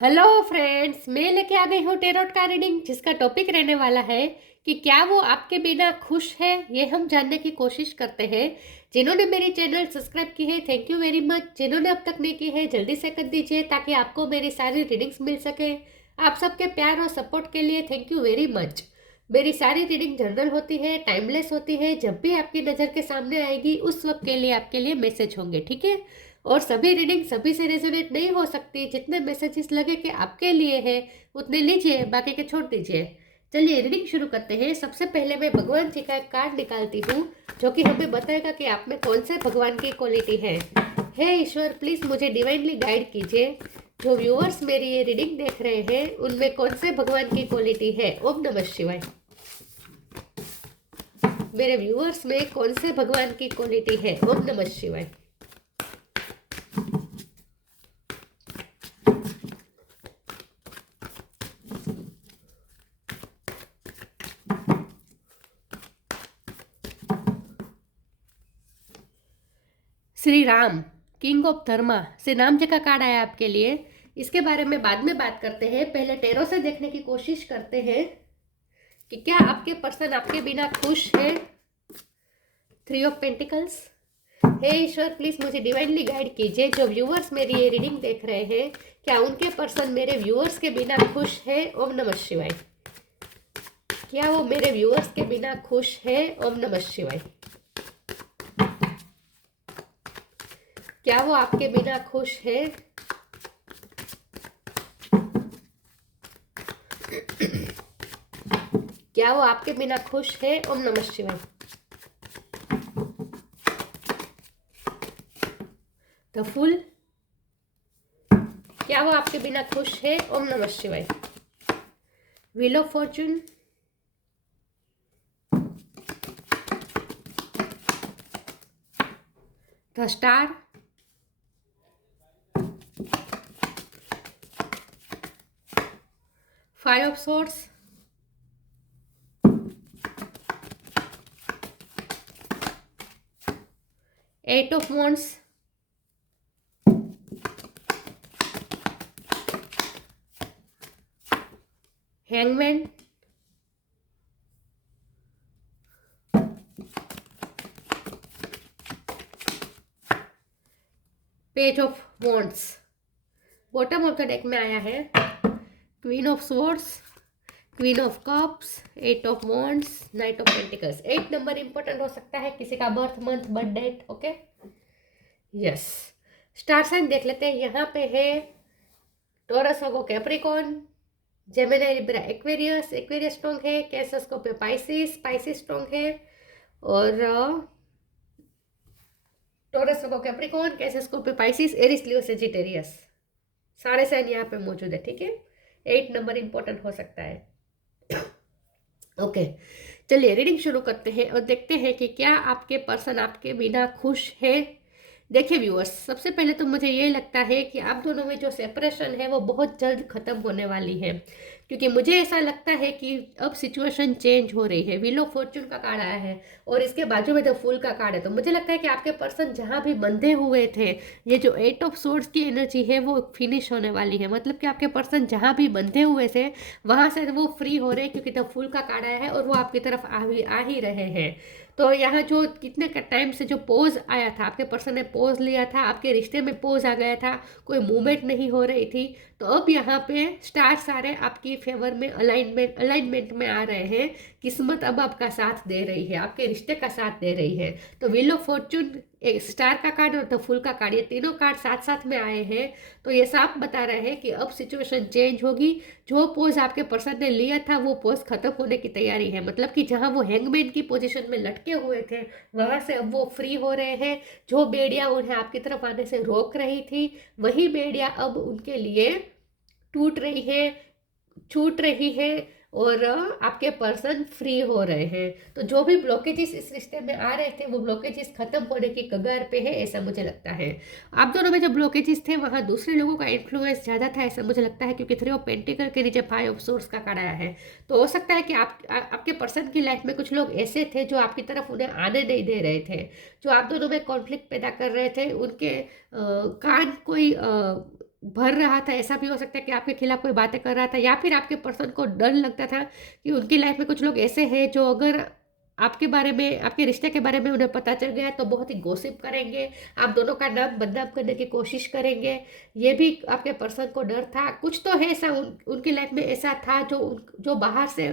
Hello friends, मैं लेके आ गई हूँ टेरोट का रीडिंग, जिसका टॉपिक रहने वाला है कि क्या वो आपके बिना खुश है। ये हम जानने की कोशिश करते हैं। जिन्होंने मेरी चैनल सब्सक्राइब की है, थैंक यू वेरी मच। जिन्होंने अब तक नहीं की है, जल्दी से कर दीजिए ताकि आपको मेरी सारी रीडिंग्स मिल सके। आप सबके प्यार और सपोर्ट के लिए थैंक यू वेरी मच। मेरी सारी रीडिंग जनरल होती है, टाइमलेस होती है। जब भी आपकी नज़र के सामने आएगी उस वक्त के लिए आपके लिए मैसेज होंगे, ठीक है। और सभी रीडिंग सभी से रेजोनेट नहीं हो सकती। जितने मैसेजेस लगे कि आपके लिए है उतने लीजिए, बाकी के छोड़ दीजिए। चलिए रीडिंग शुरू करते हैं। सबसे पहले मैं भगवान जी का एक कार्ड निकालती हूँ, जो कि हमें बताएगा कि आप में कौन से भगवान की क्वालिटी है। हे ईश्वर, प्लीज मुझे डिवाइनली गाइड कीजिए। जो व्यूअर्स मेरी ये रीडिंग देख रहे हैं उनमें कौन से भगवान की क्वालिटी है। ओम नमः शिवाय। मेरे व्यूअर्स में कौन से भगवान की क्वालिटी है। ओम नमः शिवाय। श्री राम, किंग ऑफ धर्मा, श्री राम जी का कार्ड आया आपके लिए। इसके बारे में बाद में बात करते हैं। पहले टेरो से देखने की कोशिश करते हैं कि क्या आपके पर्सन आपके बिना खुश है। Three of pentacles. हे ईश्वर, प्लीज मुझे डिवाइनली गाइड कीजिए। जो व्यूअर्स मेरी ये रीडिंग देख रहे हैं, क्या उनके पर्सन मेरे व्यूअर्स के बिना खुश है। ओम नमः शिवाय। क्या वो मेरे व्यूअर्स के बिना खुश है। ओम नमः शिवाय। क्या वो आपके बिना खुश है। क्या वो आपके बिना खुश है। ओम नमः शिवाय। The fool. क्या वो आपके बिना खुश है। ओम नमः शिवाय। Wheel of fortune. The star. Five of swords. Eight of wands। Hangman. Page of wands। Bottom of the deck में आया है queen of swords, queen of cups, eight of wands, knight of pentacles. 8 number important हो सकता है किसी का birth month, birth date. Okay, yes. Star sign देख लेते हैं। यहाँ पे है Taurus, Virgo, Capricorn, Gemini, Libra, Aquarius. Aquarius strong है। Cancer, Scorpio, Pisces. Pisces strong है। और Taurus, Virgo, Capricorn, Cancer, Scorpio, Pisces, Aries, Leo, Sagittarius. सारे साइन यहाँ पे मौजूद है, ठीक है। 8 नंबर इंपॉर्टेंट हो सकता है। ओके, चलिए रीडिंग शुरू करते हैं और देखते हैं कि क्या आपके पर्सन आपके बिना खुश है। देखिए व्यूअर्स, सबसे पहले तो मुझे ये लगता है कि आप दोनों में जो सेपरेशन है वो बहुत जल्द खत्म होने वाली है, क्योंकि मुझे ऐसा लगता है कि अब सिचुएशन चेंज हो रही है। व्हील ऑफ फॉर्चून का कार्ड आया है और इसके बाजू में द फूल का कार्ड है। तो मुझे लगता है कि आपके पर्सन जहाँ भी बंधे हुए थे, ये जो एट ऑफ सोर्ड्स की एनर्जी है वो फिनिश होने वाली है। मतलब कि आपके पर्सन जहाँ भी बंधे हुए थे वहाँ से वो फ्री हो रहे हैं, क्योंकि द फूल का कार्ड आया है और वो आपकी तरफ आ ही रहे हैं। तो यहाँ जो कितने का टाइम से जो पोज आया था, आपके पर्सन ने पोज लिया था, आपके रिश्ते में पोज आ गया था, कोई मूवमेंट नहीं हो रही थी। तो अब यहाँ पे स्टार सारे आपकी फेवर में अलाइनमेंट में आ रहे हैं। किस्मत अब आपका साथ दे रही है, आपके रिश्ते का साथ दे रही है। तो व्हील ऑफ फॉर्चून, एक स्टार का कार्ड और द फूल का कार्ड, ये तीनों कार्ड साथ साथ में आए हैं। तो ये साफ बता रहे हैं कि अब सिचुएशन चेंज होगी। जो पोज आपके पर्सन ने लिया था वो पोज खत्म होने की तैयारी है। मतलब कि जहां वो हैंगमैन की पोजीशन में लटके हुए थे वहां से अब वो फ्री हो रहे हैं। जो बेड़ियां उन्हें आपकी तरफ आने से रोक रही थी, वही बेड़ियां अब उनके लिए टूट रही है, छूट रही है। और आपके पर्सन फ्री हो रहे हैं। तो जो भी ब्लॉकेजेस इस रिश्ते में आ रहे थे वो ब्लॉकेजेस खत्म होने की कगार पे है, ऐसा मुझे लगता है। आप दोनों में जो ब्लॉकेजेस थे वहाँ दूसरे लोगों का इन्फ्लुएंस ज़्यादा था, ऐसा मुझे लगता है, क्योंकि थ्री ऑफ पेंटिकल के नीचे फाइव ऑफ सोर्स का कार्ड आया है। तो हो सकता है कि आपके पर्सन की लाइफ में कुछ लोग ऐसे थे जो आपकी तरफ उन्हें आने नहीं दे रहे थे, जो आप दोनों में कॉन्फ्लिक्ट पैदा कर रहे थे। उनके कान कोई भर रहा था, ऐसा भी हो सकता है कि आपके खिलाफ कोई बातें कर रहा था, या फिर आपके पर्सन को डर लगता था कि उनकी लाइफ में कुछ लोग ऐसे हैं जो अगर आपके बारे में, आपके रिश्ते के बारे में उन्हें पता चल गया तो बहुत ही गॉसिप करेंगे, आप दोनों का नाम बदनाम करने की कोशिश करेंगे। ये भी आपके पर्सन को डर था। कुछ तो है ऐसा उनकी लाइफ में ऐसा था जो बाहर से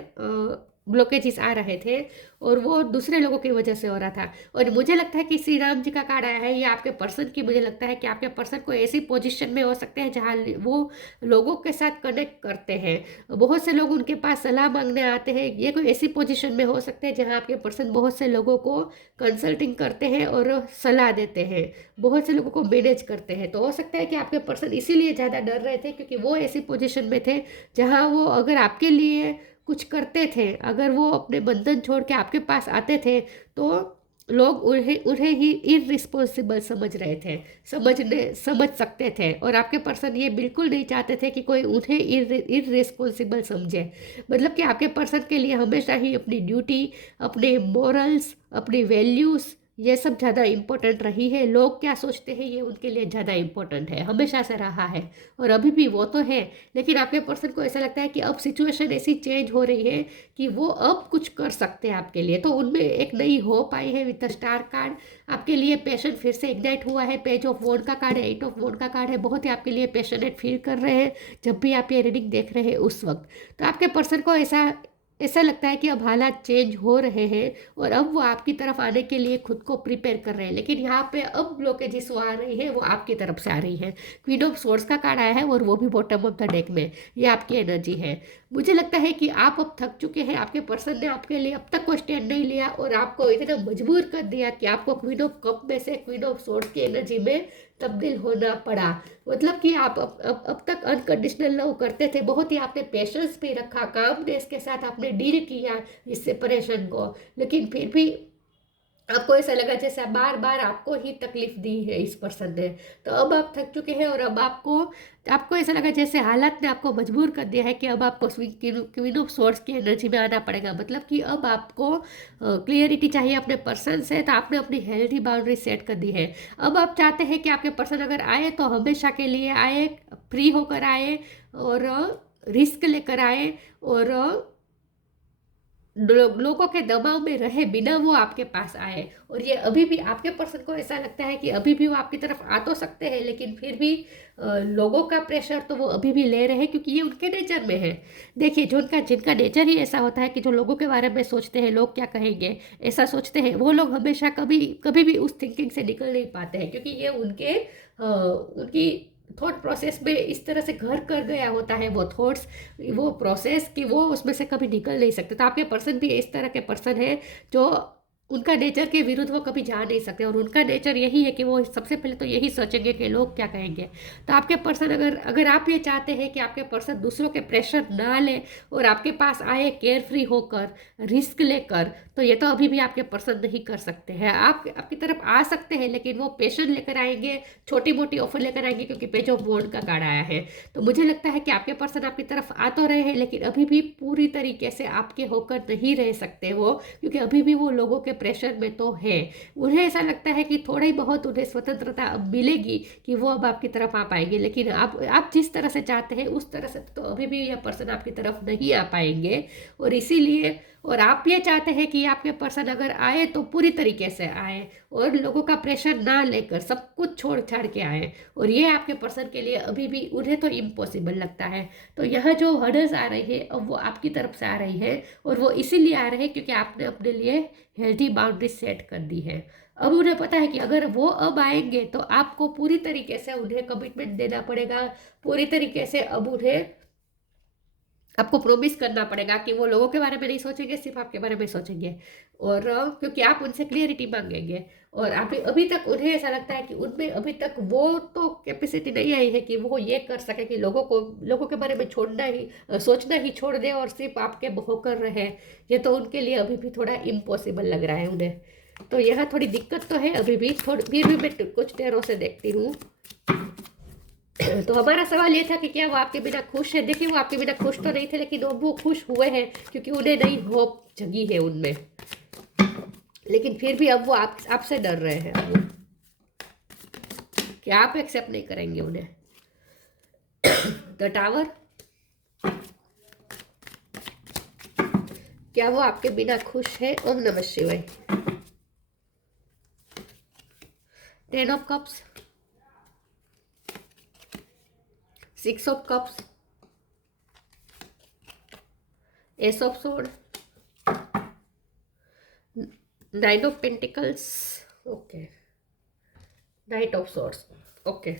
ब्लॉकेजेस आ रहे थे और वो दूसरे लोगों की वजह से हो रहा था। और मुझे लगता है कि श्री राम जी का कार्ड आया है, ये आपके पर्सन की, मुझे लगता है कि आपके पर्सन को ऐसी पोजीशन में हो सकते हैं जहाँ वो लोगों के साथ कनेक्ट करते हैं। बहुत से लोग उनके पास सलाह मांगने आते हैं। ये कोई ऐसी पोजीशन में हो सकते हैं जहाँ आपके पर्सन बहुत से लोगों को कंसल्टिंग करते हैं और सलाह देते हैं, बहुत से लोगों को मैनेज करते हैं। तो हो सकता है कि आपके पर्सन इसीलिए ज़्यादा डर रहे थे क्योंकि वो ऐसी पोजीशन में थे जहाँ वो अगर आपके लिए कुछ करते थे, अगर वो अपने बंधन छोड़ के आपके पास आते थे तो लोग उन्हें उन्हें ही इररिस्पॉन्सिबल समझ रहे थे, समझ सकते थे। और आपके पर्सन ये बिल्कुल नहीं चाहते थे कि कोई उन्हें इररिस्पॉन्सिबल समझे। मतलब कि आपके पर्सन के लिए हमेशा ही अपनी ड्यूटी, अपने मॉरल्स, अपनी वैल्यूज़, ये सब ज़्यादा इम्पोर्टेंट रही है। लोग क्या सोचते हैं ये उनके लिए ज़्यादा इम्पोर्टेंट है, हमेशा से रहा है और अभी भी वो तो है। लेकिन आपके पर्सन को ऐसा लगता है कि अब सिचुएशन ऐसी चेंज हो रही है कि वो अब कुछ कर सकते हैं आपके लिए। तो उनमें एक नई होप आई है विद द स्टार कार्ड। आपके लिए पैशन फिर से इग्नाइट हुआ है। पेज ऑफ वॉन्ड का कार्ड है, 8 ऑफ वॉन्ड का कार्ड है। बहुत ही आपके लिए पैशनेट फील कर रहे हैं जब भी आप ये रीडिंग देख रहे हैं उस वक्त। तो आपके पर्सन को ऐसा ऐसा लगता है कि अब हालात चेंज हो रहे हैं और अब वो आपकी तरफ आने के लिए खुद को प्रिपेयर कर रहे हैं। लेकिन यहाँ पे अब ब्लॉकेजेस आ रही है वो आपकी तरफ से आ रही है। क्वीन ऑफ स्वॉर्ड्स का कार्ड आया है और वो भी बॉटम ऑफ द डेक में। ये आपकी एनर्जी है। मुझे लगता है कि आप अब थक चुके हैं। आपके पर्सन ने आपके लिए अब तक कोई स्टैंड नहीं लिया और आपको इतना मजबूर कर दिया कि आपको क्वीन ऑफ कप में से क्वीन ऑफ स्वॉर्ड्स की एनर्जी में तब्दील होना पड़ा। मतलब कि आप अब तक अनकंडीशनल लव करते थे, बहुत ही आपने पेशेंस भी रखा, कामनेस के साथ आपने डील किया इस सेपरेशन को। लेकिन फिर भी आपको ऐसा लगा जैसे बार बार आपको ही तकलीफ दी है इस पर्सन ने। तो अब आप थक चुके हैं और अब आपको आपको ऐसा लगा जैसे हालात ने आपको मजबूर कर दिया है कि अब आपको क्वीन ऑफ स्वॉर्ड्स की एनर्जी में आना पड़ेगा। मतलब कि अब आपको क्लियरिटी चाहिए अपने पर्सन से। तो आपने अपनी हेल्थी बाउंड्री सेट कर दी है। अब आप चाहते हैं कि आपके पर्सन अगर आए तो हमेशा के लिए आए, फ्री होकर आए और रिस्क लेकर आए और लोगों के दबाव में रहे बिना वो आपके पास आए। और ये अभी भी आपके पर्सन को ऐसा लगता है कि अभी भी वो आपकी तरफ आ तो सकते हैं लेकिन फिर भी लोगों का प्रेशर तो वो अभी भी ले रहे हैं क्योंकि ये उनके नेचर में है। देखिए जो जिनका नेचर ही ऐसा होता है कि जो लोगों के बारे में सोचते हैं लोग क्या कहेंगे ऐसा सोचते हैं, वो लोग हमेशा कभी कभी भी उस थिंकिंग से निकल नहीं पाते हैं क्योंकि ये उनकी थॉट प्रोसेस में इस तरह से घर कर गया होता है वो थॉट्स, वो प्रोसेस कि वो उसमें से कभी निकल नहीं सकते। तो आपके पर्सन भी इस तरह के पर्सन है जो उनका नेचर के विरुद्ध वो कभी जा नहीं सकते और उनका नेचर यही है कि वो सबसे पहले तो यही सोचेंगे कि लोग क्या कहेंगे। तो आपके पर्सन अगर अगर आप ये चाहते हैं कि आपके पर्सन दूसरों के प्रेशर ना ले और आपके पास आए केयर फ्री होकर, रिस्क लेकर, तो ये तो अभी भी आपके पर्सन नहीं कर सकते हैं। आप आपकी तरफ आ सकते हैं लेकिन वो पेशेंट लेकर आएंगे, छोटी मोटी ऑफर लेकर आएंगे क्योंकि पेज ऑफ वॉन्ड का कार्ड आया है। तो मुझे लगता है कि आपके पर्सन आपकी तरफ आ तो रहे हैं लेकिन अभी भी पूरी तरीके से आपके होकर नहीं रह सकते वो, क्योंकि अभी भी वो लोगों के प्रेशर में तो है। उन्हें ऐसा लगता है कि थोड़ा ही बहुत उन्हें स्वतंत्रता अब मिलेगी कि वो अब आपकी तरफ आ पाएंगे, लेकिन आप जिस तरह से चाहते हैं उस तरह से तो अभी भी यह पर्सन आपकी तरफ नहीं आ पाएंगे। और इसीलिए और आप ये चाहते हैं कि आपके पर्सन अगर आए तो पूरी तरीके से आए और लोगों का प्रेशर ना लेकर सब कुछ छोड़ छाड़ के आए। और ये आपके पर्सन के लिए अभी भी उन्हें तो इम्पॉसिबल लगता है। तो यह जो हर्डल्स आ रही है अब वो आपकी तरफ से आ रही है और वो इसीलिए आ रहे हैं क्योंकि आपने अपने लिए हेल्थी बाउंड्री सेट कर दी है। अब उन्हें पता है कि अगर वो अब आएंगे तो आपको पूरी तरीके से उन्हें कमिटमेंट देना पड़ेगा, पूरी तरीके से अब उन्हें आपको प्रोमिस करना पड़ेगा कि वो लोगों के बारे में नहीं सोचेंगे, सिर्फ आपके बारे में सोचेंगे। और क्योंकि आप उनसे क्लियरिटी मांगेंगे और अभी अभी तक उन्हें ऐसा लगता है कि उनमें अभी तक वो तो कैपेसिटी नहीं आई है कि वो ये कर सके कि लोगों के बारे में छोड़ना ही सोचना ही छोड़ दे और सिर्फ आपके होकर रहे। ये तो उनके लिए अभी भी थोड़ा इम्पॉसिबल लग रहा है उन्हें। तो यहाँ थोड़ी दिक्कत तो है अभी भी, थोड़ी फिर भी मैं कुछ देरों से देखती हूँ। तो हमारा सवाल ये था कि क्या वो आपके बिना खुश है। देखिए वो आपके बिना खुश तो नहीं थे लेकिन वो खुश हुए हैं क्योंकि उन्हें नई होप जगी है उनमें। लेकिन फिर भी अब वो आपसे डर रहे हैं अब वो कि आप एक्सेप्ट नहीं करेंगे उन्हें। द टावर, क्या वो आपके बिना खुश है? ओम नमः शिवाय। 10 of cups, 6 of cups, S of sword, 9 of pentacles, okay, night of swords, okay.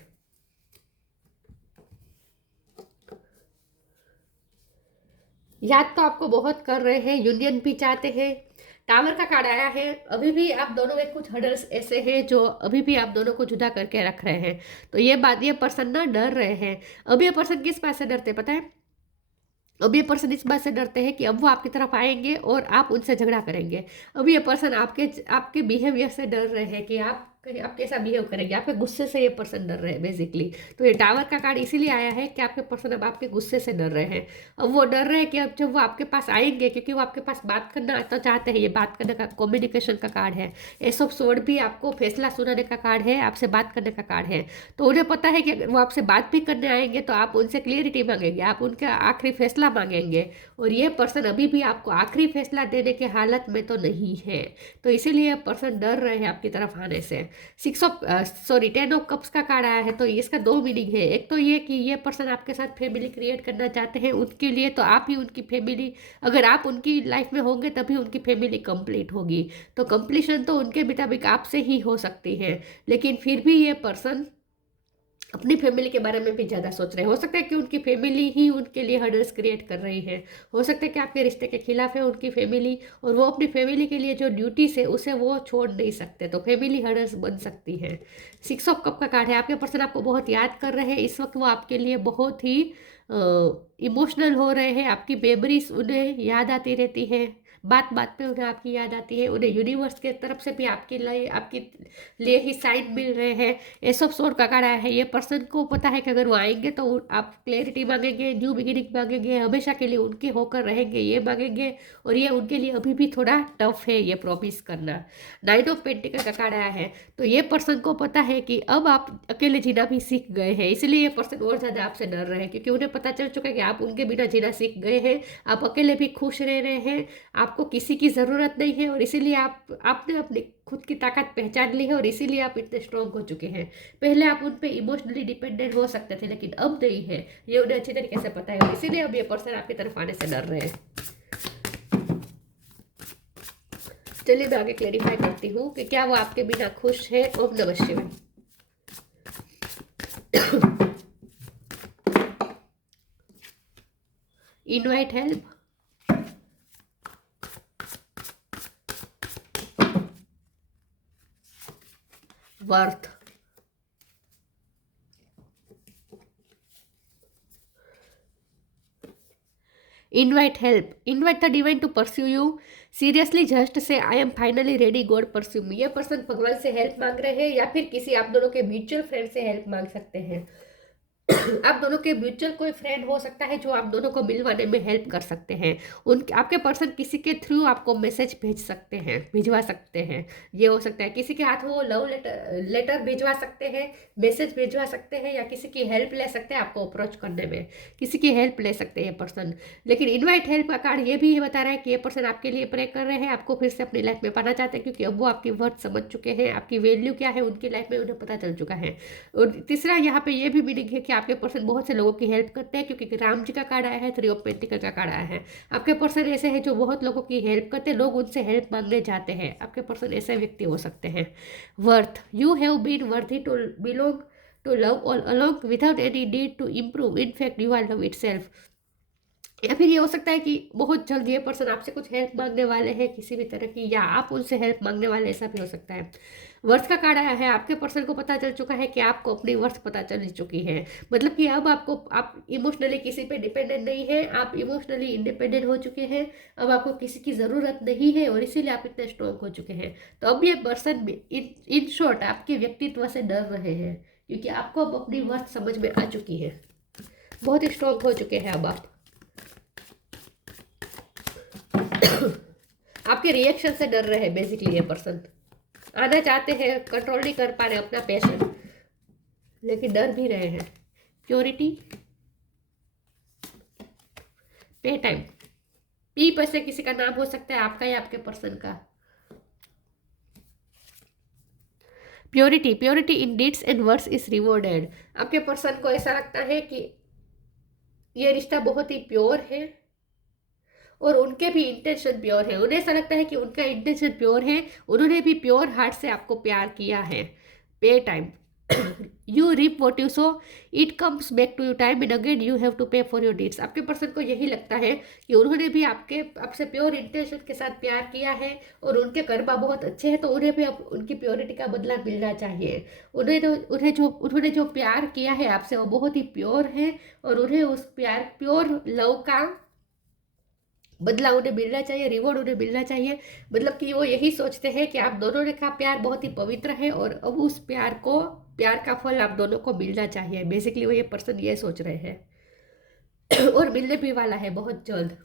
याद तो आपको बहुत कर रहे हैं, यूनियन भी चाहते हैं। टावर का कार्ड आया है, अभी भी आप दोनों में कुछ हर्डल्स ऐसे हैं जो अभी भी आप दोनों को जुदा करके रख रहे हैं। तो ये पर्सन ना डर रहे हैं। अब ये पर्सन किस बात से डरते हैं पता है? अब ये पर्सन इस बात से डरते हैं कि अब वो आपकी तरफ आएंगे और आप उनसे झगड़ा करेंगे। अब ये पर्सन आपके बिहेवियर से डर रहे हैं कि आप कैसा बिहेव करेंगे, आपके गुस्से से ये पर्सन डर रहे हैं बेसिकली। तो ये टावर का कार्ड इसीलिए आया है कि आपके पर्सन अब आपके गुस्से से डर रहे हैं। अब वो डर रहे हैं कि अब जब वो आपके पास आएंगे, क्योंकि वो आपके पास बात करना तो चाहते हैं, ये बात करने का कम्युनिकेशन का कार्ड है। एस ऑफ सोर्ड भी आपको फैसला सुनाने का कार्ड है, आपसे बात करने का कार्ड है। तो उन्हें पता है कि अगर वो आपसे बात भी करने आएंगे तो आप उनसे क्लियरिटी मांगेंगे, आप उनका आखिरी फैसला मांगेंगे। और ये पर्सन अभी भी आपको आखिरी फैसला देने के हालत में तो नहीं है। तो इसीलिए ये पर्सन डर रहे हैं आपकी तरफ आने से। 10 ऑफ कप्स का कार्ड आया है, तो इसका दो मीनिंग है। एक तो ये कि ये पर्सन आपके साथ फैमिली क्रिएट करना चाहते हैं, उनके लिए तो आप ही उनकी फैमिली, अगर आप उनकी लाइफ में होंगे तभी उनकी फैमिली कंप्लीट होगी। तो कंप्लीशन तो उनके मुताबिक आपसे ही हो सकती है, लेकिन फिर भी ये पर्सन अपनी फैमिली के बारे में भी ज़्यादा सोच रहे हैं। हो सकता है कि उनकी फैमिली ही उनके लिए हर्डल्स क्रिएट कर रही है, हो सकता है कि आपके रिश्ते के खिलाफ है उनकी फैमिली, और वो अपनी फैमिली के लिए जो ड्यूटीज है उसे वो छोड़ नहीं सकते, तो फैमिली हर्डल्स बन सकती है। 6 ऑफ कप का कार्ड है, आपके पर्सन आपको बहुत याद कर रहे हैं इस वक्त, वो आपके लिए बहुत ही इमोशनल हो रहे हैं, आपकी मेमोरीज उन्हें याद आती रहती है, बात बात पे उन्हें आपकी याद आती है, उन्हें यूनिवर्स के तरफ से भी आपके लिए ही साइन मिल रहे हैं। एस ऑफ सोर्ड का कार्ड आया है, ये पर्सन को पता है कि अगर वो आएंगे तो आप क्लैरिटी मांगेंगे, न्यू बिगिनिंग मांगेंगे, हमेशा के लिए उनके होकर रहेंगे ये मांगेंगे, और ये उनके लिए अभी भी थोड़ा टफ है ये प्रॉमिस करना। 9 ऑफ पेंटिकल का कार्ड आया है, तो ये पर्सन को पता है कि अब आप अकेले जीना भी सीख गए हैं, इसलिए ये पर्सन और ज़्यादा आपसे डर रहे हैं, क्योंकि उन्हें पता चल चुका है कि आप उनके बिना जीना सीख गए हैं, आप अकेले भी खुश रह रहे हैं, आपको किसी की ज़रूरत नहीं है, और इसीलिए आपने अपनी खुद की ताकत पहचान ली है, और इसीलिए आप इतने स्ट्रॉन्ग हो चुके हैं। पहले आप उन पे इमोशनली डिपेंडेंट हो सकते थे, लेकिन अब नहीं है, ये उन्हें अच्छी तरीके से पता है, और इसीलिए अब ये पर्सन आपकी तरफ आने से डर रहे हैं। चलिए मैं आगे क्लेरिफाई करती हूँ कि क्या वो आपके बिना खुश है। ओम नमः शिवाय। Invite help, worth, invite help, invite the divine to pursue you seriously, just say I am finally ready, God pursue me. ये पर्सन भगवान से हेल्प मांग रहे हैं, या फिर किसी आप दोनों के म्यूचुअल फ्रेंड से हेल्प मांग सकते हैं। आप दोनों के म्यूचुअल कोई फ्रेंड हो सकता है जो आप दोनों को मिलवाने में हेल्प कर सकते हैं। आपके पर्सन किसी के थ्रू आपको मैसेज भिजवा सकते हैं। ये हो सकता है किसी के हाथ में वो लव लेटर भिजवा सकते हैं, मैसेज भिजवा सकते हैं, या किसी की हेल्प ले सकते हैं, आपको अप्रोच करने में किसी की हेल्प ले सकते हैं ये पर्सन। लेकिन इनवाइट हेल्प का कार्ड ये भी बता रहा है कि ये पर्सन आपके लिए प्रे कर रहे हैं, आपको फिर से अपनी लाइफ में पाना चाहते हैं, क्योंकि अब वो आपकी वर्थ समझ चुके हैं, आपकी वैल्यू क्या है उनकी लाइफ में उन्हें पता चल चुका है। और तीसरा यहाँ पे ये भी मीनिंग है कि आपके पर्सन बहुत से लोगों की हेल्प करते हैं, क्योंकि राम जी का कार्ड आया है, 3 ऑफ पेंटिकल का कार्ड आया है। आपके पर्सन ऐसे हैं जो बहुत लोगों की हेल्प करते हैं, लोग उनसे हेल्प मांगने जाते हैं, आपके पर्सन ऐसे व्यक्ति हो सकते हैं। Worth, you have been worthy to belong to love all along without any need to improve, in fact you are love itself. या फिर ये हो सकता है कि बहुत जल्द ये पर्सन आपसे कुछ हेल्प मांगने वाले हैं किसी भी तरह की, या आप उनसे हेल्प मांगने वाले, ऐसा भी हो सकता है। वर्थ का कार्ड आया है, आपके पर्सन को पता चल चुका है कि आपको अपनी वर्थ पता चल चुकी है, मतलब कि अब आप इमोशनली किसी पे डिपेंडेंट नहीं है, आप इमोशनली इंडिपेंडेंट हो चुके हैं, अब आपको किसी की ज़रूरत नहीं है, और इसीलिए आप इतने स्ट्रॉन्ग हो चुके हैं। तो अब ये पर्सन इन शॉर्ट आपके व्यक्तित्व से डर रहे हैं, क्योंकि आपको अब अपनी वर्थ समझ में आ चुकी है, बहुत ही स्ट्रॉन्ग हो चुके हैं अब आप। आपके रिएक्शन से डर रहे हैं बेसिकली ये पर्सन, आना चाहते हैं, कंट्रोल नहीं कर पा रहे अपना पैशन, लेकिन डर भी रहे हैं। प्योरिटी, पे टाइम। पी पर से किसी का नाम हो सकता है, आपका या आपके पर्सन का। Purity, purity in deeds and words is rewarded. आपके पर्सन को ऐसा लगता है कि ये रिश्ता बहुत ही प्योर है और उनके भी इंटेंशन प्योर है। उन्हें ऐसा लगता है कि उनका इंटेंशन प्योर है, उन्होंने भी प्योर हार्ट से आपको प्यार किया है। Pay time. You reap what you sow, it comes back to you time and again you have to pay for your deeds. आपके पर्सन को यही लगता है कि उन्होंने भी आपसे प्योर इंटेंशन के साथ प्यार किया है और उनके कर्मा बहुत अच्छे हैं, तो उन्हें भी उनकी प्योरिटी का बदला मिलना चाहिए। उन्होंने जो प्यार किया है आपसे वो बहुत ही प्योर है और उन्हें उस प्योर लव का बदला उन्हें मिलना चाहिए, रिवॉर्ड उन्हें मिलना चाहिए। मतलब कि वो यही सोचते हैं कि आप दोनों ने का प्यार बहुत ही पवित्र है और अब उस प्यार का फल आप दोनों को मिलना चाहिए। बेसिकली वो ये पर्सन ये सोच रहे हैं और मिलने भी वाला है बहुत जल्द।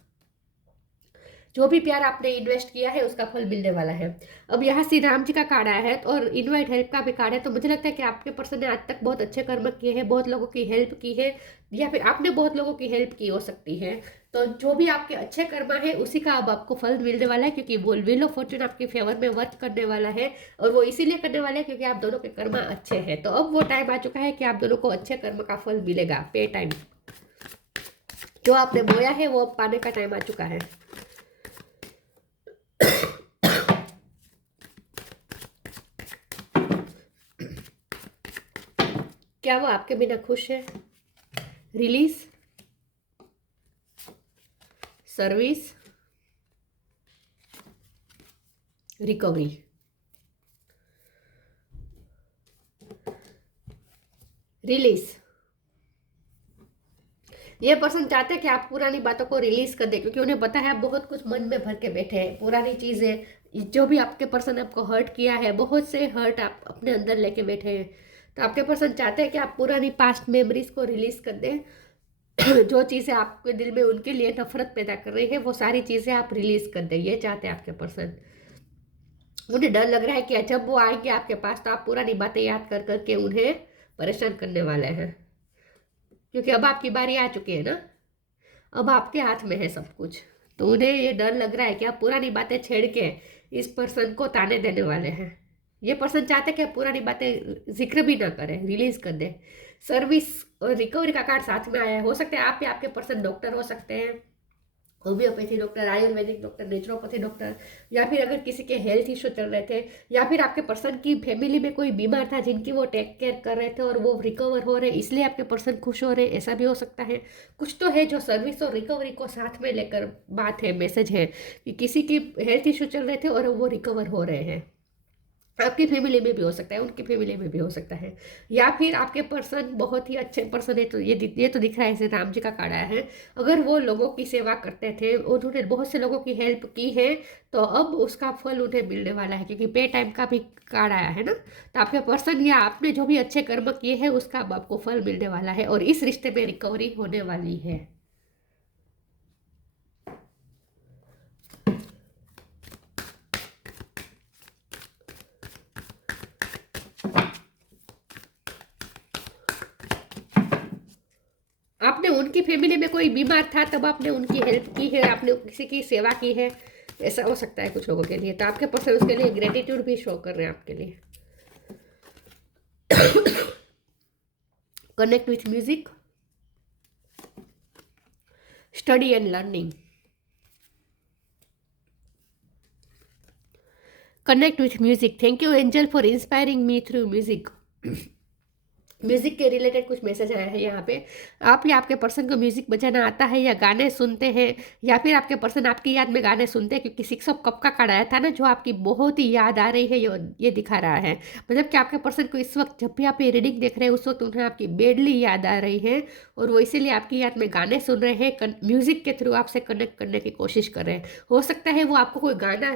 जो भी प्यार आपने इन्वेस्ट किया है उसका फल मिलने वाला है। अब यहाँ श्री राम जी का कार्ड आया है और इनवाइट हेल्प का भी कार्ड है, तो मुझे लगता है कि आपके पर्सन ने आज तक बहुत अच्छे कर्म किए हैं, बहुत लोगों की हेल्प की है या फिर आपने बहुत लोगों की हेल्प की हो सकती है। तो जो भी आपके अच्छे कर्म है उसी का अब आपको फल मिलने वाला है, क्योंकि वो व्हील ऑफ फॉर्च्यून आपके फेवर में वर्क करने वाला है और वो इसीलिए करने वाला है क्योंकि आप दोनों के कर्म अच्छे हैं। तो अब वो टाइम आ चुका है कि आप दोनों को अच्छे कर्म का फल मिलेगा। पे टाइम, जो आपने बोया है वो अब पाने का टाइम आ चुका है। क्या वो आपके बिना खुश है? Release, service, recovery. रिलीज, ये पर्सन चाहते हैं कि आप पुरानी बातों को रिलीज कर दें, क्योंकि उन्हें पता है आप बहुत कुछ मन में भर के बैठे हैं। पुरानी चीजें जो भी आपके पर्सन ने आपको हर्ट किया है, बहुत से हर्ट आप अपने अंदर लेके बैठे हैं, तो आपके पर्सन चाहते हैं कि आप पुरानी पास्ट मेमोरीज को रिलीज कर दें। जो चीज़ें आपके दिल में उनके लिए नफरत पैदा कर रही है वो सारी चीज़ें आप रिलीज कर दें, ये चाहते हैं आपके पर्सन। उन्हें डर लग रहा है कि जब वो आएंगे आपके पास तो आप पुरानी बातें याद कर करके उन्हें परेशान करने वाले हैं, क्योंकि अब आपकी बारी आ चुकी है ना, अब आपके हाथ में है सब कुछ। तो उन्हें ये डर लग रहा है कि आप पुरानी बातें छेड़ के इस पर्सन को ताने देने वाले हैं। ये पर्सन चाहते हैं कि आप पुरानी बातें जिक्र भी ना करें, रिलीज कर दें। सर्विस और रिकवरी का कार्ड साथ में आया है। हो सकता है आप या आपके पर्सन डॉक्टर हो सकते हैं, homeopathy doctor, Ayurvedic doctor, naturopathy doctor, या फिर अगर किसी के हेल्थ इश्यू चल रहे थे या फिर आपके पर्सन की फैमिली में कोई बीमार था जिनकी वो टेक केयर कर रहे थे और वो रिकवर हो रहे इसलिए आपके पर्सन खुश हो रहे, ऐसा भी हो सकता है। कुछ तो है जो सर्विस और रिकवरी को साथ में लेकर बात है, मैसेज है कि किसी की हेल्थ इश्यू चल रहे थे और वो रिकवर हो रहे हैं। आपकी फैमिली में भी हो सकता है, उनकी फैमिली में भी हो सकता है, या फिर आपके पर्सन बहुत ही अच्छे पर्सन है। तो ये तो दिख रहा है, जैसे राम जी का कार्ड आया है। अगर वो लोगों की सेवा करते थे, उन्होंने बहुत से लोगों की हेल्प की है, तो अब उसका फल उन्हें मिलने वाला है, क्योंकि पे टाइम का भी कार्ड आया है ना। तो आपके पर्सन या आपने जो भी अच्छे कर्म किए हैं उसका अब आपको फल मिलने वाला है और इस रिश्ते में रिकवरी होने वाली है। आपने उनकी फैमिली में कोई बीमार था तब आपने उनकी हेल्प की है, आपने किसी की सेवा की है, ऐसा हो सकता है कुछ लोगों के लिए। तो आपके पर्सन उसके लिए ग्रेटिट्यूड भी शो कर रहे हैं आपके लिए। Connect with music, study and learning. Connect with music, thank you angel for inspiring me through music. Music के रिलेटेड कुछ मैसेज आया है यहाँ पे। आप या आपके पर्सन को म्यूजिक बजाना आता है या गाने सुनते हैं, या फिर आपके पर्सन आपकी याद में गाने सुनते हैं, क्योंकि 6 ऑफ कप का कार्ड आया था ना, जो आपकी बहुत ही याद आ रही है ये दिखा रहा है। मतलब कि आपके पर्सन को इस वक्त जब भी आप ये रीडिंग देख रहे हैं उस वक्त उन्हें आपकी बेडली याद आ रही है और वो इसीलिए आपकी याद में गाने सुन रहे हैं, म्यूजिक के थ्रू आपसे कनेक्ट करने की कोशिश कर रहे हैं। हो सकता है वो आपको कोई गाना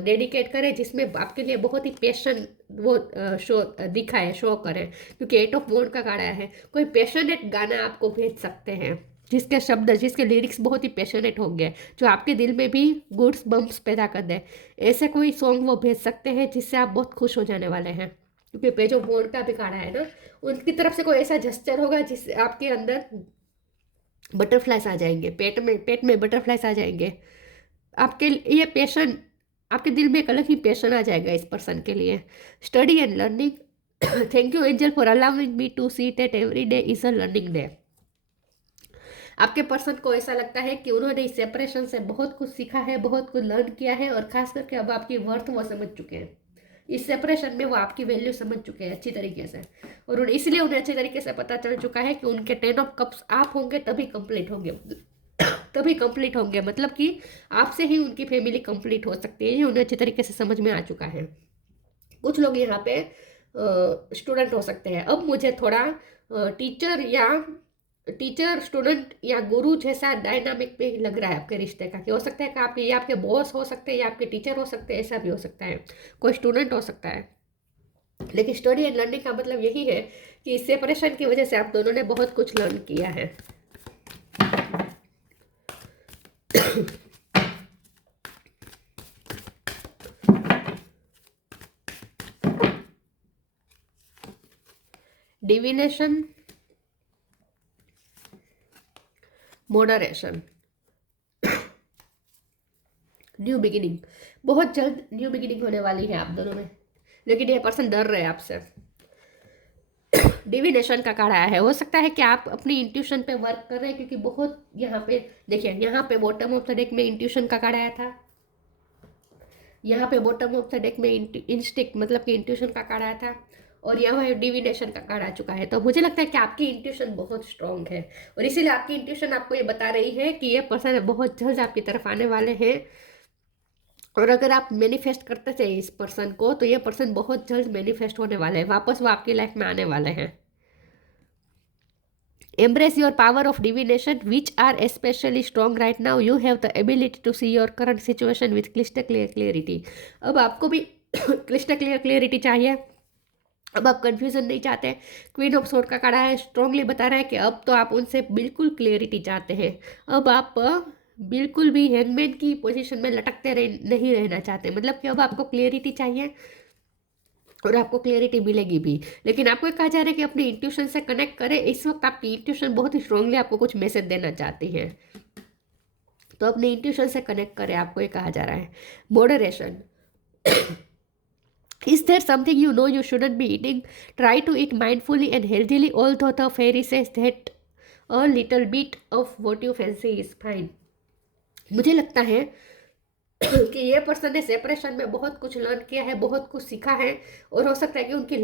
डेडिकेट करे जिसमें आपके लिए बहुत ही पैशन वो शो दिखाए, शो करें, क्योंकि 8 ऑफ वॉन्ड का कार्ड आया है। कोई पैशनेट गाना आपको भेज सकते हैं जिसके शब्द, जिसके लिरिक्स बहुत ही पैशनेट होंगे, जो आपके दिल में भी गुड्स बम्प्स पैदा कर दे। ऐसे कोई सॉन्ग वो भेज सकते हैं जिससे आप बहुत खुश हो जाने वाले हैं, क्योंकि पेज ऑफ वॉन्ड का भी कार्ड है ना। उनकी तरफ से कोई ऐसा जेस्चर होगा जिससे आपके अंदर बटरफ्लाइज आ जाएंगे, पेट में बटरफ्लाइज आ जाएंगे। आपके ये पैशन, आपके दिल में एक अलग ही पैशन आ जाएगा इस पर्सन के लिए। Study and learning. Thank you angel for allowing me to see that every day is a learning day. आपके पर्सन को ऐसा लगता है कि उन्होंने इस सेपरेशन से बहुत कुछ सीखा है, बहुत कुछ लर्न किया है, और खास करके अब आपकी वर्थ वो समझ चुके हैं। इस सेपरेशन में वो आपकी वैल्यू समझ चुके हैं अच्छी तरीके से, और इसलिए उन्हें अच्छी तरीके से पता चल चुका है कि उनके 10 ऑफ कप्स आप होंगे तभी कंप्लीट होंगे। तभी कंप्लीट होंगे, मतलब कि आपसे ही उनकी फैमिली कंप्लीट हो सकती है, ये उन्हें अच्छी तरीके से समझ में आ चुका है। कुछ लोग यहाँ पे स्टूडेंट हो सकते हैं। अब मुझे थोड़ा टीचर स्टूडेंट या गुरु जैसा डायनामिक पे लग रहा है आपके रिश्ते का, कि हो सकता है कि आपके, ये आपके बॉस हो सकते हैं या आपके टीचर हो सकते हैं, ऐसा भी हो सकता है, कोई स्टूडेंट हो सकता है। लेकिन स्टडी एंड लर्निंग का मतलब यही है कि इस सेपरेशन की वजह से आप दोनों ने बहुत कुछ लर्न किया है। Divination, moderation, new beginning. बहुत जल्द न्यू बिगिनिंग होने वाली है आप दोनों में, लेकिन ये पर्सन डर रहे हैं आपसे। डिविनेशन का कार्ड आया है। हो सकता है कि आप अपनी इंट्यूशन पे वर्क कर रहे हैं, क्योंकि बहुत यहाँ पे देखिए, यहाँ पे बॉटम ऑफ द डेक में इंट्यूशन का कार्ड आया था, यहाँ पे बॉटम ऑफ द डेक में इंस्टिक्ट मतलब कि इंट्यूशन का कार्ड आया था, और यहाँ डिविनेशन का कार्ड आ चुका है। तो मुझे लगता है कि आपकी इंट्यूशन बहुत स्ट्रांग है, और इसीलिए आपकी इंट्यूशन आपको ये बता रही है कि ये पर्सन बहुत जल्द आपकी तरफ आने वाले हैं। और अगर आप मैनिफेस्ट करते थे इस पर्सन को, तो ये पर्सन बहुत जल्द मैनिफेस्ट होने वाले हैं, वापस वो आपकी लाइफ में आने वाले हैं। Embrace your power of divination, which are especially strong right now. You have the ability to see your current situation with crystal clear clarity. अब आपको भी crystal clear clarity चाहिए। अब आप कंफ्यूजन नहीं चाहते। क्वीन ऑफ सोर्ड का card है, स्ट्रांगली बता रहा है कि अब तो आप उनसे बिल्कुल क्लियरिटी चाहते हैं। अब आप बिल्कुल भी हैंगमैन की पोजीशन में लटकते नहीं रहना चाहते, मतलब कि अब आपको क्लियरिटी चाहिए, और आपको क्लियरिटी मिलेगी भी। लेकिन आपको कहा जा रहा है कि अपनी इंट्यूशन से कनेक्ट करें। इस वक्त आपकी इंट्यूशन बहुत ही स्ट्रांगली आपको कुछ मैसेज देना चाहती है, तो अपनी इंट्यूशन से कनेक्ट करें, आपको ये कहा जा रहा है। Moderation. Is there something you know you shouldn't be eating? Try to eat mindfully and healthily, although the fairy says that a little bit of what you fancy is fine. मुझे लगता है कि ये पर्सन ने separation में बहुत कुछ learn किया है, बहुत कुछ सीखा है, और हो सकता है कि उनकी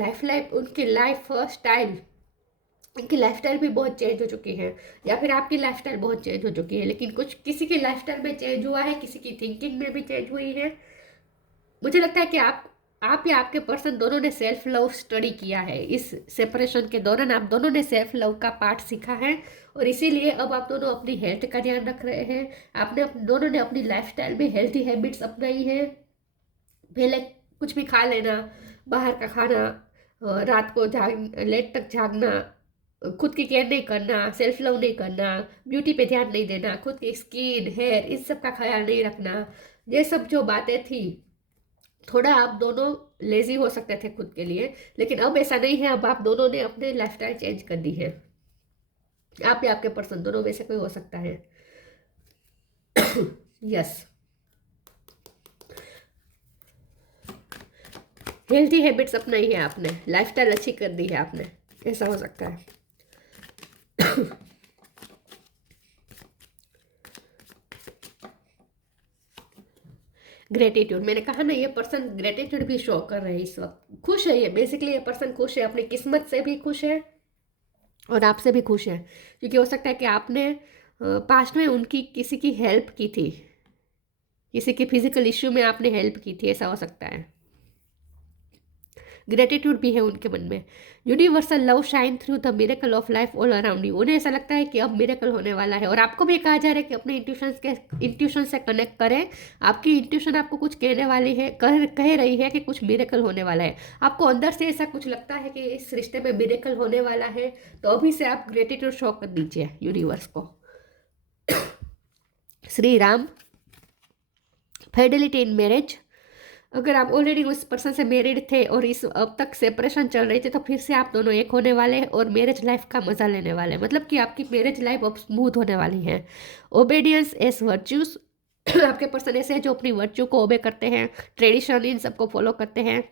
लाइफस्टाइल भी बहुत चेंज हो चुकी है, या फिर आपकी लाइफस्टाइल बहुत चेंज हो चुकी है। लेकिन कुछ किसी की लाइफस्टाइल में चेंज हुआ है, किसी की थिंकिंग में भी चेंज हुई है। मुझे लगता है कि आप या आपके पर्सन दोनों ने सेल्फ लव स्टडी किया है। इस सेपरेशन के दौरान आप दोनों ने सेल्फ लव का पार्ट सीखा है, और इसीलिए अब आप दोनों अपनी हेल्थ का ध्यान रख रहे हैं। आपने दोनों ने अपनी लाइफस्टाइल में हेल्थी हैबिट्स अपनाई है। पहले कुछ भी खा लेना, बाहर का खाना, रात को लेट तक जागना, खुद की केयर नहीं करना, सेल्फ लव नहीं करना, ब्यूटी पे ध्यान नहीं देना, खुद की स्किन हेयर इन सब का ख्याल नहीं रखना, ये सब जो बातें थी, थोड़ा आप दोनों लेजी हो सकते थे खुद के लिए। लेकिन अब ऐसा नहीं है, अब आप दोनों ने अपने लाइफस्टाइल चेंज कर दी है। आप या आपके पर्सन दोनों में से कोई हो सकता है। यस, हेल्थी हैबिट्स अपनाई है आपने, लाइफस्टाइल अच्छी कर दी है आपने, ऐसा हो सकता है। ग्रेटिट्यूड, मैंने कहा ना, ये पर्सन ग्रेटिट्यूड भी शो कर रहे हैं इस वक्त। खुश है ये, बेसिकली ये पर्सन खुश है, अपनी किस्मत से भी खुश है और आपसे भी खुश है, क्योंकि हो सकता है कि आपने पास्ट में उनकी किसी की हेल्प की थी, किसी के फिजिकल इश्यू में आपने हेल्प की थी, ऐसा हो सकता है। ग्रेटिट्यूड भी है उनके मन में। Universal love shine through the miracle of life all around you. उन्हें ऐसा लगता है कि अब मिरेकल होने वाला है, और आपको भी कहा जा रहा है कि अपने इंट्यूशन से कनेक्ट करें। आपकी इंट्यूशन आपको कुछ कहने वाली है, कह रही है कि कुछ मिरेकल होने वाला है। आपको अंदर से ऐसा कुछ लगता है कि इस रिश्ते में मिरेकल होने वाला है, तो अभी से आप ग्रेटिट्यूड शो कर दीजिए यूनिवर्स को। Shri Ram, fidelity in marriage, अगर आप ऑलरेडी उस पर्सन से मैरिड थे और इस अब तक सेपरेशन चल रही थी, तो फिर से आप दोनों एक होने वाले हैं और मैरिज लाइफ का मजा लेने वाले हैं। मतलब कि आपकी मैरिज लाइफ अब स्मूथ होने वाली है। ओबेडियंस एज वर्च्यूज आपके पर्सन ऐसे हैं जो अपनी वर्च्यू को ओबे करते हैं, ट्रेडिशन इन सबको फॉलो करते हैं,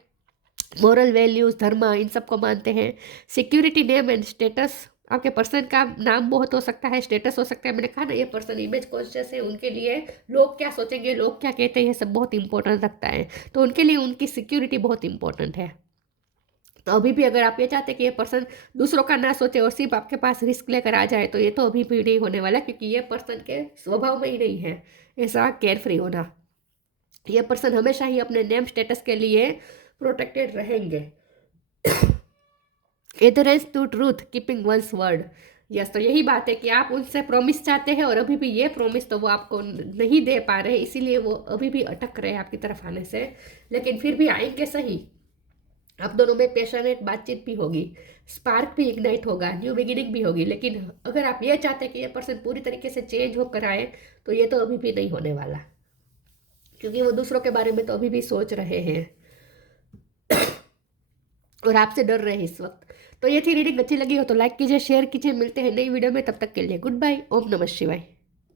मोरल वैल्यूज धर्म इन सबको मानते हैं। सिक्योरिटी नेम एंड स्टेटस, आपके पर्सन का नाम बहुत हो सकता है, स्टेटस हो सकता है। मैंने कहा ना ये पर्सन इमेज कॉन्शियस है, उनके लिए लोग क्या सोचेंगे, लोग क्या कहते हैं, ये सब बहुत इंपॉर्टेंट रखता है। तो उनके लिए उनकी सिक्योरिटी बहुत इंपॉर्टेंट है। तो अभी भी अगर आप ये चाहते हैं कि ये पर्सन दूसरों का ना सोचे और सिर्फ आपके पास रिस्क लेकर आ जाए, तो ये तो अभी भी नहीं होने वाला, क्योंकि ये पर्सन के स्वभाव में ही नहीं है ऐसा केयर फ्री होना। ये पर्सन हमेशा ही अपने नेम स्टेटस के लिए प्रोटेक्टेड रहेंगे। Adherence to truth, keeping one's word. Yes, तो यही बात है कि आप उनसे प्रॉमिस चाहते हैं और अभी भी ये प्रॉमिस तो वो आपको नहीं दे पा रहे, इसीलिए वो अभी भी अटक रहे हैं आपकी तरफ आने से। लेकिन फिर भी आएंगे सही। आप दोनों में पैशनेट बातचीत भी होगी, स्पार्क भी इग्नाइट होगा, न्यू बिगिनिंग भी होगी। लेकिन अगर आप ये चाहते हैं कि ये पर्सन पूरी तरीके से चेंज होकर आए, तो ये तो अभी भी नहीं होने वाला, क्योंकि वो दूसरों के बारे में तो अभी भी सोच रहे हैं और आपसे डर रहे हैं इस वक्त। तो ये थी रीडिंग। अच्छी लगी हो तो लाइक कीजिए, शेयर कीजिए। मिलते हैं नई वीडियो में, तब तक के लिए गुड बाय। ओम नमः शिवाय।